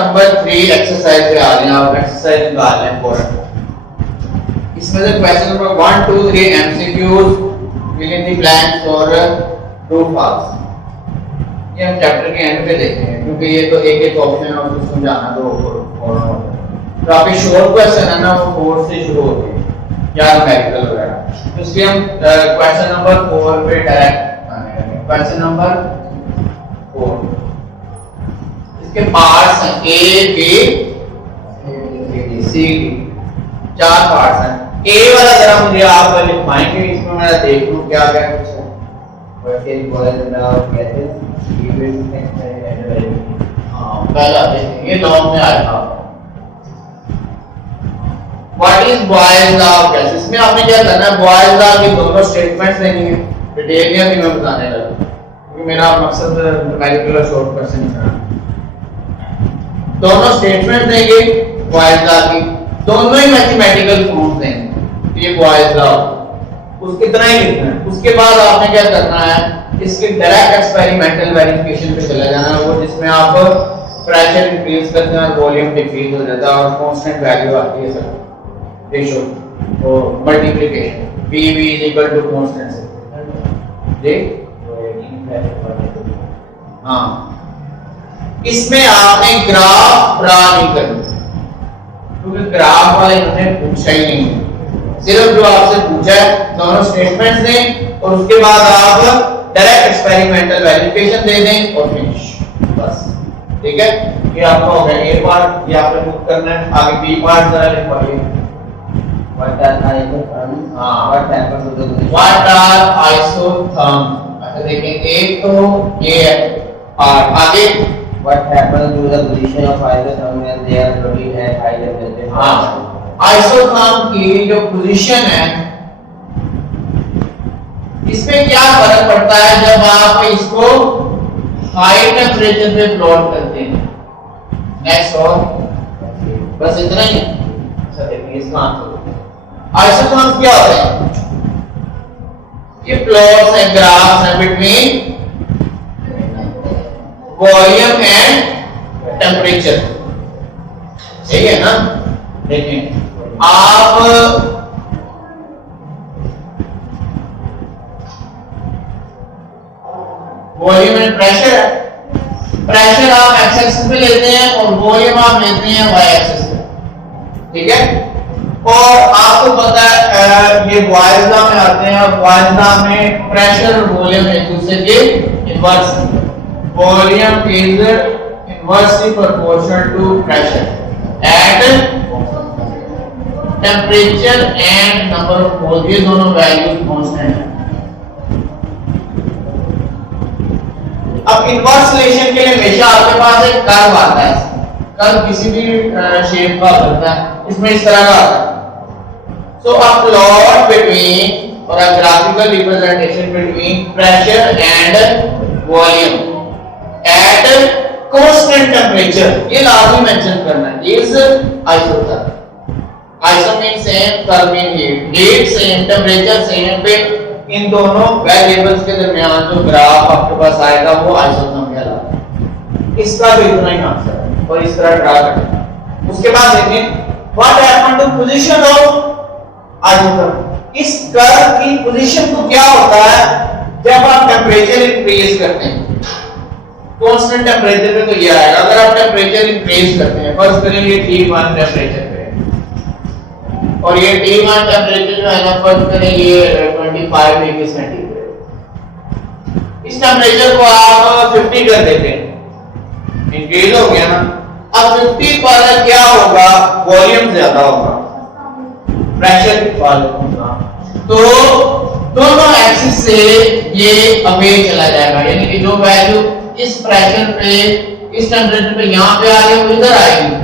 Number 3 exercise पे आ गए आप। एक्सरसाइज निकाल लें फौरन। इसमें से question number 1 2 3 MCQs fill in the blanks और ट्रू फॉल्स। ये हम चैप्टर के एंड पे देखेंगे क्योंकि ये तो एक एक ऑप्शन और कुछ समझाना तो फौरन। तो आपके शॉर्ट क्वेश्चन है ना वो 4 से शुरू होते हैं या मैजिकल वगैरह। तो इसलिए हम क्वेश्चन नंबर 4 पे डायरेक्ट आने। क्वेश्चन नंबर 4 इसके पार्ट्स हैं A B C D, 4 parts हैं। ए वाला जरा मुझे आप लिखवाएंगे, इसमें मैं देख लूं क्या क्या कुछ है। वैसे बोले ना कहते हैं इवेंट एंड हां पहला देखेंगे लॉन्ग में आया था। What is boys law of gas. इसमें आपने क्या करना है, बॉयज लॉ की दोनों स्टेटमेंट्स लेनी है। डिटेल में भी मैं बताने लगा क्योंकि मेरा मकसद मैजिकल शॉर्ट क्वेश्चन है। दोनों स्टेटमेंट देंगे बॉयज लॉ की, दोनों ही मैथमेटिकल प्रूफ देंगे। ये बॉयज लॉ उसके इतना ही लिखना है। उसके बाद आपने क्या करना है, इसके डायरेक्ट एक्सपेरिमेंटल वेरिफिकेशन पे चला जाना है, वो जिसमें आप प्रेशर इंक्रीज करते हैं और वॉल्यूम डिक्रीज हो जाता है और कांस्टेंट वैल्यू आती है सर रेशियो तो मल्टीप्लिकेशन v v = कांस्टेंट से जी। हां इसमें आपने ग्राफ ड्रा नहीं करना क्योंकि ग्राफ वाले हमने पूछा ही नहीं। सिर्फ जो आपसे पूछा है दोनों स्टेटमेंट्स दें और उसके बाद आप डायरेक्ट एक्सपेरिमेंटल वेरिफिकेशन दे दें और फिनिश बस। ठीक है, ये आपका हो गया ए पार्ट। ये आपने बुक करना है। आगे बी पार्ट जरा लिखवाइए। What are isotherm. अच्छा देखें एक तो ये पार्ट। आगे What happens to the position of isotherm when they are floating at high temperature? हाँ आइसोथर्म की जो पोजीशन है इसमें क्या फर्क पड़ता है जब आप इसको हाई टेम्परेचर पे फ्लोट करते हैं। नेक्स्ट और बस इतना ही। अच्छा देखिए इसका आंसर आइसोथर्म क्या होता है, ये प्लॉट्स हैं ग्राफ्स हैं बिटवीन वॉल्यूम एंड टेम्परेचर। सही है ना। देखिए आप वॉल्यूम एंड प्रेशर है। प्रेशर आप एक्स एक्सिस पे लेते हैं और वॉल्यूम आप लेते हैं वाई एक्सिस पे। ठीक है, और आपको पता है ये बॉयज लॉ में आते हैं और बॉयज लॉ में प्रेशर और वॉल्यूम एक दूसरे के इनवर्स हैं। Volume is inversely proportional to pressure at temperature and number of moles। ये दोनों वैल्यूज कांस्टेंट हैं। अब इनवर्स रिलेशन के लिए हमेशा आपके पास एक कर्व आता है। कर्व किसी भी शेप का होता है, इसमें इस तरह का आता है। सो अ प्लॉट बिटवीन और a graphical representation between pressure and volume at constant temperature, ये लाजमी मेंशन करना है। Is isotherm. Iso mean same, therm mean heat same, temperature same पे इन दोनों वेरिएबल्स के दरमियान जो ग्राफ आपके पास आएगा वो आइसोथर्म कहलाता है। इसका भी इतना ही आंसर है और इस तरह ड्रा करना। उसके बाद देखें what happen to position of isotherm. इस कर्व की पोजीशन को क्या होता है जब आप टेम्परेचर इंक्रीज करते हैं। कांस्टेंट टेम्परेचर पे तो ये आएगा। अगर आप टेम्परेचर इंक्रीज करते हैं, फर्स्ट करें ये T1 टेम्परेचर पे और ये T1 टेम्परेचर जो है ना फर्स्ट करें ये 25 डिग्री सेंटीग्रेड। इस टेम्परेचर को आप 50 कर देते हैं, इंक्रीज हो गया ना। अब 50 पर क्या होगा, वॉल्यूम ज्यादा होगा, प्रेशर वाल्व होगा, तो दोनों एक्सिस से ये अवे चला जाएगा। यानी कि जो वैल्यू इस प्रेशर पे इस टेम्परेचर पे यहां पे आ रही है वो इधर आएगी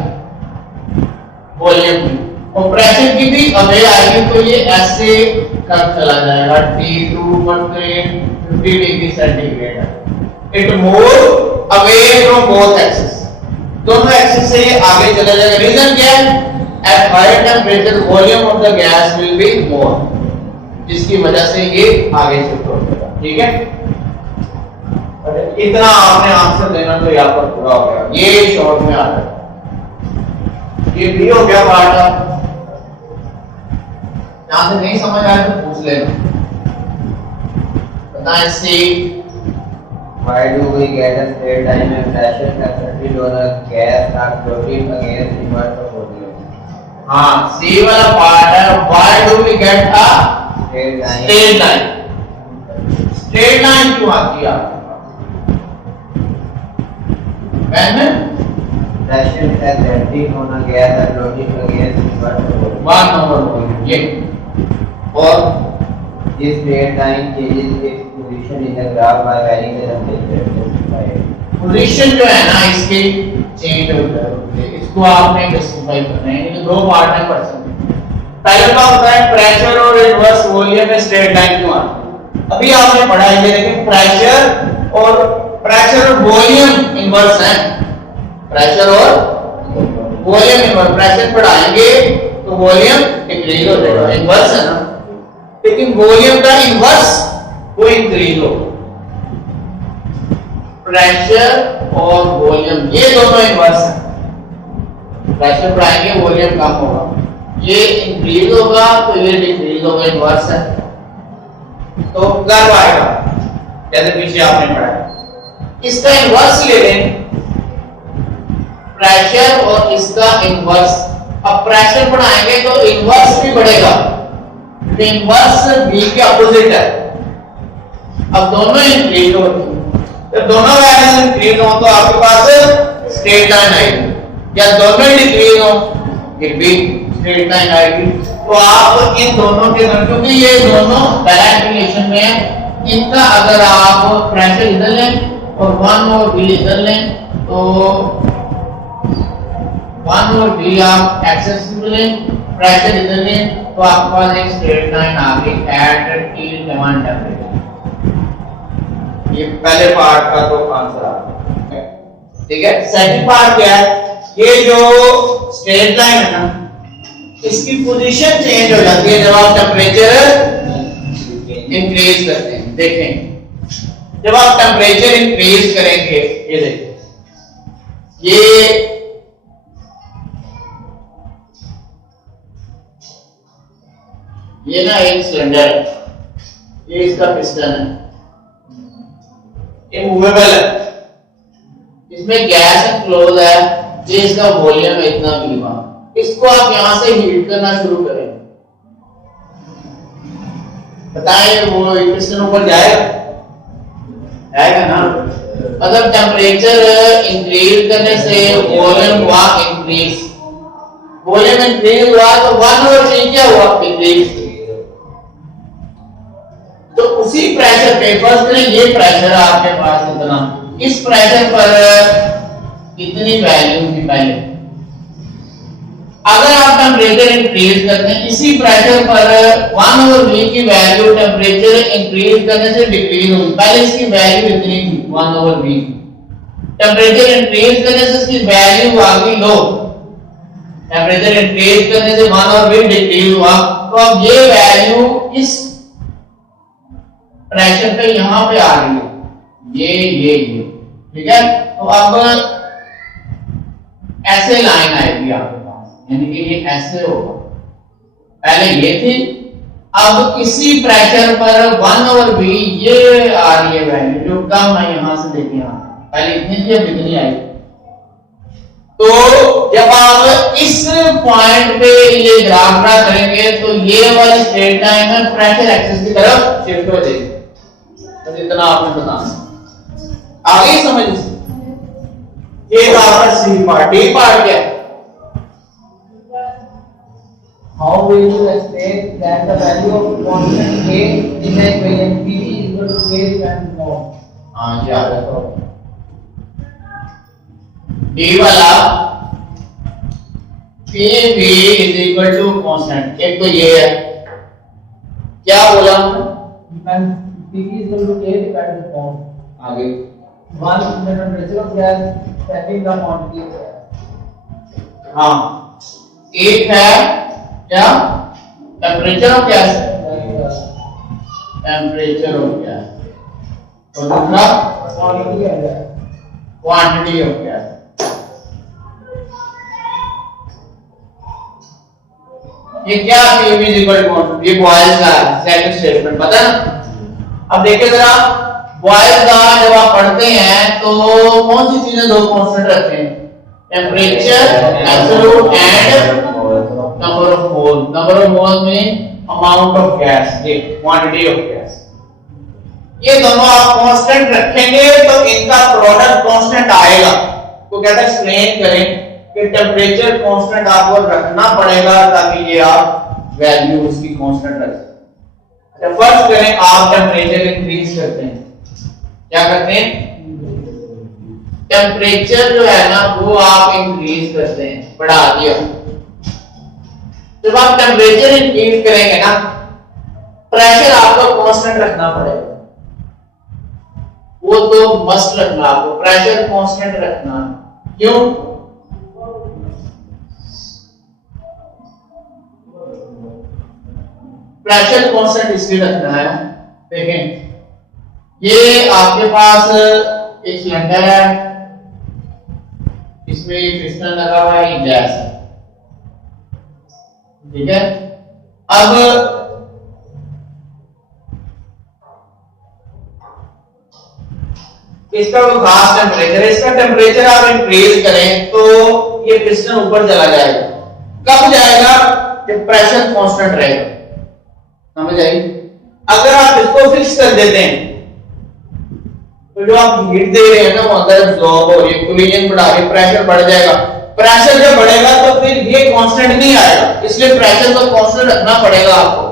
वॉल्यूम की, और प्रेशर की भी अवे आएगी तो ये ऐसे कब चला जाएगा। T2 50 degree centigrade. It move away from both axis. दोनों एक्सिस से ये आगे चला जाएगा। रीजन क्या है, at higher temperature volume of the gas will be more, जिसकी वजह से ये आगे शिफ्ट हो जाएगा। ठीक है, इतना आपने आंसर देना तो यहाँ पर पूरा हो गया। ये शॉर्ट में आ रहा है। ये भी हो गया पार्ट ऑफ। यहां से नहीं समझ आया तो पूछ लेना। बताएं सी Why do we get a straight line and pressure constructed on a gas or floating against inverse of volume? हाँ सी वाला पार्ट है why do we get a Straight line. Straight line. Straight line क्यों आती है आपके पास? Pressure is acting on a gas or floating against inverse of volume. One over volume ये और This straight line changes its position in the graph by varying the temperature. Position जो है ना इसकी चेंज हो जाती है। इसको आपने जस्टिफाई करना है। ये दो पार्ट है पर्सन। पहले का होता है प्रेशर और इनवर्स वॉल्यूम में स्ट्रेट लाइन क्यों आती है। अभी आपने पढ़ा है ये देखिए प्रेशर और वॉल्यूम इनवर्स है। प्रेशर और वॉल्यूम इनवर्स। प्रेशर बढ़ाएंगे तो वॉल्यूम डिक्रीज हो जाएगा, इनवर्स है ना। लेकिन वॉल्यूम का इनवर्स वो इंक्रीज होगा। प्रेशर और वॉल्यूम ये दोनों इनवर्स हैं। प्रेशर बढ़ाएंगे वॉल्यूम कम होगा, ये इंक्रीज होगा तो ये डिक्रीज होगा, इनवर्स है। तो कर्व आएगा जैसे पीछे आपने पढ़ा। इसका इनवर्स ले लें, प्रेशर और इसका इनवर्स। अब प्रेशर बढ़ाएंगे तो इनवर्स भी बढ़ेगा, इनवर्स बी के अपोजिट है। अब दोनों इंक्रीज होते हैं। जब दोनों वैल्यूज इंक्रीज हो तो आपके पास स्ट्रेट लाइन आएगी, या दोनों डिक्रीज हो ये भी स्ट्रेट लाइन आएगी। तो आप इन दोनों के अंदर, क्योंकि ये दोनों डायरेक्ट रिलेशन में है, इनका अगर आप प्रेशर इधर लें और 1 और बी इधर लें तो 1 और बी आप एक्सेस लें, प्रेशर इधर लें तो आपके पास एक स्ट्रेट लाइन आ गई एट टी डिमांड टेंपरेचर। ये पहले पार्ट का तो आंसर आ गया। ठीक है, सेकंड पार्ट क्या है? ये जो स्ट्रेट लाइन है ना, इसकी पोजीशन चेंज हो जाती है जब आप टेम्परेचर इंक्रीज करते हैं। देखें जब आप टेम्परेचर इंक्रीज करेंगे, ये देखिए ये ना एक सिलेंडर है, ये इसका पिस्टन है, ये मूवेबल है, इसमें गैस एनक्लोज है, ये इसका वॉल्यूम है इतना मिलीवा। इसको आप यहां से हीट करना शुरू करें, बताएं वो पिस्टन ऊपर जाएगा ना। मतलब टेम्परेचर इंक्रीज करने से वॉल्यूम हुआ इंक्रीज, वॉल्यूम इंक्रीज हुआ तो 1 और c क्या हुआ इंक्रीज। तो उसी प्रेशर पे फर्स्ट करें, ये प्रेशर आपके पास इतना, इस प्रेशर पर इतनी वैल्यू थी पहले। अगर आप टेम्परेचर इंक्रीज करते हैं इसी प्रेशर पर 1 over v की वैल्यू टेम्परेचर इंक्रीज करने से डिक्रीज होगी। पहले इसकी वैल्यू इतनी थी 1 over v, टेम्परेचर इंक्रीज करने से इसकी वैल्यू आ गई लो, टेम्परेचर इंक्रीज करने से 1 over v डिक्रीज हुआ। तो अब ये वैल्यू इस प्रेशर पे यहां पे आ रही है, ये ठीक है। तो अब ऐसे लाइन आएगी आपके पास, यानी कि ये ऐसे होगा, पहले ये थी, अब इसी प्रेशर पर 1 over v ये आ रही है वैल्यू जो कम है, यहां से देखिए पहले इतनी थी अब इतनी आई। तो जब आप इस पॉइंट पे ये ग्राफ ड्रा करेंगे तो ये वाली स्ट्रेट लाइन है प्रेशर एक्सिस की तरफ शिफ्ट हो जाएगी। बस इतना आपने बताना, आगे समझ। ये आपका सी पार्ट। डी पार्ट क्या है? How will you explain that the value of constant k in the equation p is equal to k and more? हाँ जी आ जाओ। डी वाला p v is equal to constant, एक तो ये है, क्या बोला हमने? p is equal to k depends upon आगे one the temperature of gas, second the quantity of gas. हाँ, एक है क्या temperature of gas, temperature of gas, और दूसरा क्वांटिटी ऑफ गैस। ये क्या P is equal to constant, ये बॉयल्स का सेकंड स्टेटमेंट पता है ना। अब देखिए जरा बॉयल्स का जब आप पढ़ते हैं तो कौन सी चीजें दो कांस्टेंट रखते हैं, temperature absolute and number of mole. Number of mole में अमाउंट ऑफ गैस, ये क्वांटिटी ऑफ गैस, ये दोनों आप कांस्टेंट रखेंगे तो इनका प्रोडक्ट कांस्टेंट आएगा। तो कहता है एक्सप्लेन करें कि टेम्परेचर कांस्टेंट आपको रखना पड़ेगा ताकि ये आप वैल्यू उसकी कांस्टेंट रख सकें। अच्छा फर्स्ट करें, आप टेम्परेचर इंक्रीज करते हैं, क्या करते हैं, टेम्परेचर जो है ना वो आप इंक्रीज करते हैं, बढ़ा दिया। जब आप टेम्परेचर इंक्रीज करेंगे ना, प्रेशर आपको कांस्टेंट रखना पड़ेगा, वो तो मस्ट रखना, आपको प्रेशर कांस्टेंट रखना। क्यों, प्रेशर कांस्टेंट इसलिए रखना है, देखें ये आपके पास एक सिलेंडर है, इसमें ये पिस्टन लगा हुआ है, ये गैस है, ठीक है। अब इसका कोई खास टेम्परेचर है, इसका टेम्परेचर आप इंक्रीज करें तो ये पिस्टन ऊपर चला जाएगा। कब जाएगा, जब प्रेशर कांस्टेंट रहेगा, समझ आई। अगर आप इसको फिक्स कर देते हैं तो जो आप हीट दे रहे हैं ना वो अंदर एब्जॉर्ब हो रही है, कोलिजन बढ़ा रही है, प्रेशर बढ़ जाएगा। प्रेशर जब बढ़ेगा तो फिर ये कांस्टेंट नहीं आएगा, इसलिए प्रेशर को कांस्टेंट रखना पड़ेगा आपको।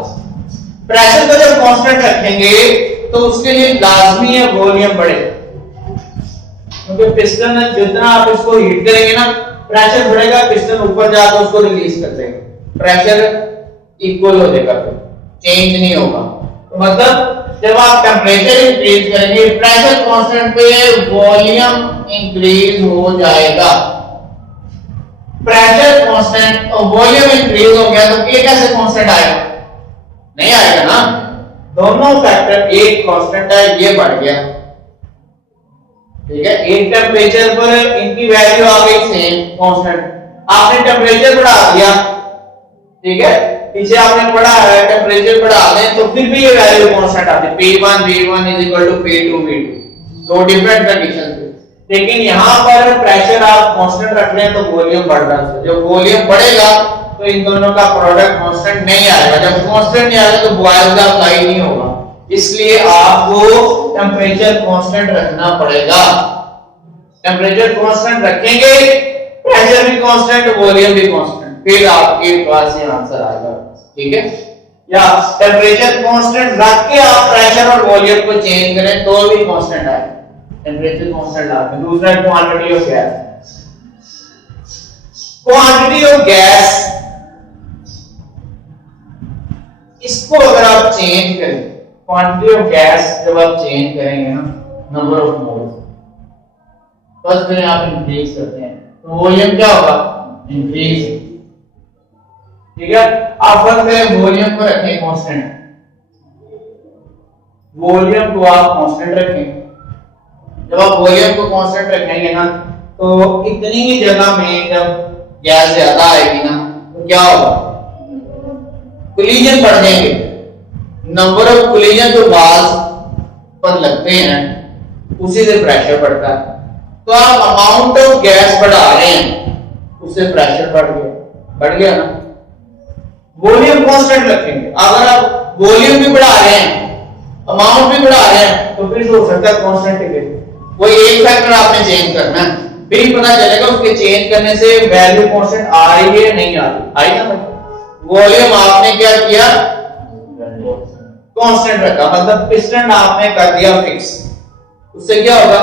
प्रेशर को जब कांस्टेंट रखेंगे तो उसके लिए लाजमी है वॉल्यूम बढ़े, क्योंकि पिस्टन जितना आप इसको हीट करेंगे ना प्रेशर बढ़ेगा, पिस्टन ऊपर जाकर उसको रिलीज कर देगा, प्रेशर इक्वल हो जाएगा, चेंज नहीं होगा। तो मतलब जब आप टेम्परेचर इंक्रीज करेंगे प्रेशर कांस्टेंट पे वॉल्यूम इंक्रीज हो जाएगा। प्रेशर कांस्टेंट और वॉल्यूम इंक्रीज हो गया तो ये कैसे कांस्टेंट आएगा, नहीं आएगा ना। दोनों फैक्टर, एक कांस्टेंट है ये बढ़ गया, ठीक है, एक टेम्परेचर पर इनकी वैल्यू आ गई सेम कांस्टेंट, आपने टेम्परेचर बढ़ा दिया, ठीक है, पीछे आपने पढ़ा है टेम्परेचर बढ़ा दें तो फिर भी ये वैल्यू कांस्टेंट आती है, P1 V1 P2 V2, दो डिफरेंट कंडीशन पे। लेकिन यहाँ पर प्रेशर आप कांस्टेंट रख रहे हैं तो वॉल्यूम बढ़ रहा है, जब वॉल्यूम बढ़ेगा तो इन दोनों का प्रोडक्ट कांस्टेंट नहीं आएगा, जब कांस्टेंट नहीं आएगा तो बॉयल्स का अप्लाई नहीं होगा, इसलिए आपको टेम्परेचर कांस्टेंट रखना पड़ेगा। टेम्परेचर कांस्टेंट रखेंगे, प्रेशर भी कांस्टेंट, वॉल्यूम भी कांस्टेंट, फिर आपके पास ये आंसर आएगा, ठीक है। या टेम्परेचर कांस्टेंट रख के आप प्रेशर और वॉल्यूम को चेंज करें तो भी कांस्टेंट आएगा, टेम्परेचर कांस्टेंट लाते। दूसरा quantity of gas, quantity of gas, इसको अगर आप चेंज करें, क्वांटिटी ऑफ गैस जब आप चेंज करेंगे ना, नंबर ऑफ मोल्स, फर्स्ट में आप इंक्रीज करते हैं तो वॉल्यूम क्या होगा, इंक्रीज, ठीक है। आप फर्स्ट में वॉल्यूम को रखें कांस्टेंट, वॉल्यूम को आप कांस्टेंट रखें। जब आप वॉल्यूम को कांस्टेंट रखेंगे ना तो इतनी ही जगह में जब गैस ज्यादा आएगी ना तो क्या होगा, कोलिजन बढ़ जाएंगे, नंबर ऑफ कोलिजन जो बाल्स पर लगते हैं उसी से प्रेशर बढ़ता है। तो आप अमाउंट ऑफ गैस बढ़ा रहे हैं उससे प्रेशर बढ़ गया ना। वॉल्यूम कांस्टेंट रखेंगे, अगर आप वॉल्यूम भी बढ़ा रहे हैं अमाउंट भी बढ़ा रहे हैं तो फिर हो सकता है कांस्टेंट टिके, वो एक फैक्टर आपने चेंज करना है, फिर पता चलेगा उसके चेंज करने से वैल्यू कांस्टेंट आ रही है नहीं आ रही, आई ना। वॉल्यूम आपने क्या किया, कांस्टेंट रखा, मतलब पिस्टन आपने कर दिया फिक्स, उससे क्या होगा,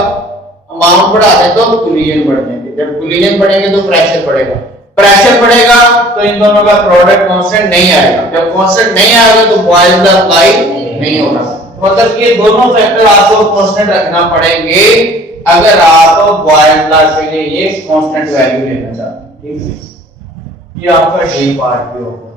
अमाउंट बढ़ा दें तो कोलिजन बढ़ जाएंगे, जब कोलिजन बढ़ेंगे तो प्रेशर बढ़ेगा, प्रेशर बढ़ेगा तो इन दोनों का प्रोडक्ट कांस्टेंट नहीं आएगा, जब कांस्टेंट नहीं आएगा तो बॉयल्स का अप्लाई नहीं होगा। मतलब ये दोनों फैक्टर आपको कांस्टेंट रखना पड़ेंगे अगर आप बॉयल्स लॉ के लिए ये कांस्टेंट वैल्यू लेना चाहते हैं, ठीक है। ये आपका डी पार्ट भी होगा।